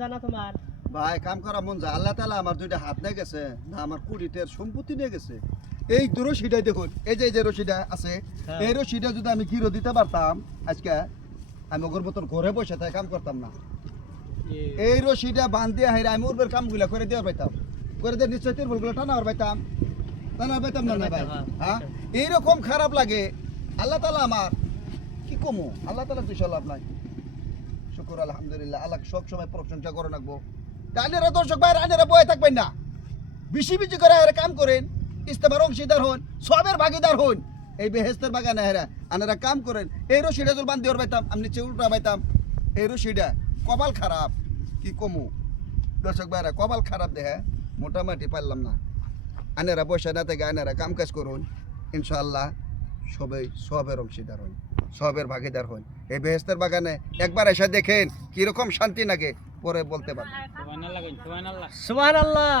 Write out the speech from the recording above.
জানা তোমার ভাই কাম করা মন যায় আল্লাহ তাআলা আমার দুইটা হাত নিয়ে গেছে না আমার কোটির সম্পত্তি নিয়ে গেছে এই তো রশিটাই দেখুন এই যে রশিটা আছে এই রশিটা যদি আমি গিরো দিতে পারতাম আজকে আমি ওর মতন ঘরে বসে তাই কাম করতাম না এই রশিটা বাঁধ দিয়ে হাইরা আমি ওর কামগুলা করে দেওয়ার পাইতাম করে দিয়ে নিশ্চয় তিরবলগুলো টানার পাইতাম না ভাই হ্যাঁ এইরকম খারাপ লাগে আল্লাহ তাআলা আমার কি কমু আল্লাহ তাআলা তুই লাভ নাই শুকর আলহামদুলিল্লাহ আল্লাহ সব সময় প্রশংসা করে রাখবো আনেরা দর্শক ভাই আনেরা বয়ে থাকবেন না বেশি করে আর কাম করেন ইস্তেমার অংশীদার হন সবের ভাগিদার হন এই বেহেস্তের বাগানে হেরা আনেরা কাম করেন এই রশিটা জল বান্ধি ওর পাইতাম আমি নিচে উল্টা পাইতাম এই রশিটা কপাল খারাপ কি কমু দর্শক ভাইরা কপাল খারাপ দেখে মোটামুটি পারলাম না আনেরা বসে না থেকে আনেরা কাম কাজ করুন ইনশাআল্লাহ সবাই সবের অংশীদার হন সবের ভাগিদার হন এই বেহেস্তের বাগানে একবার এসে দেখেন কিরকম শান্তি লাগে পরে বলতে পারবেন সুবহানাল্লাহ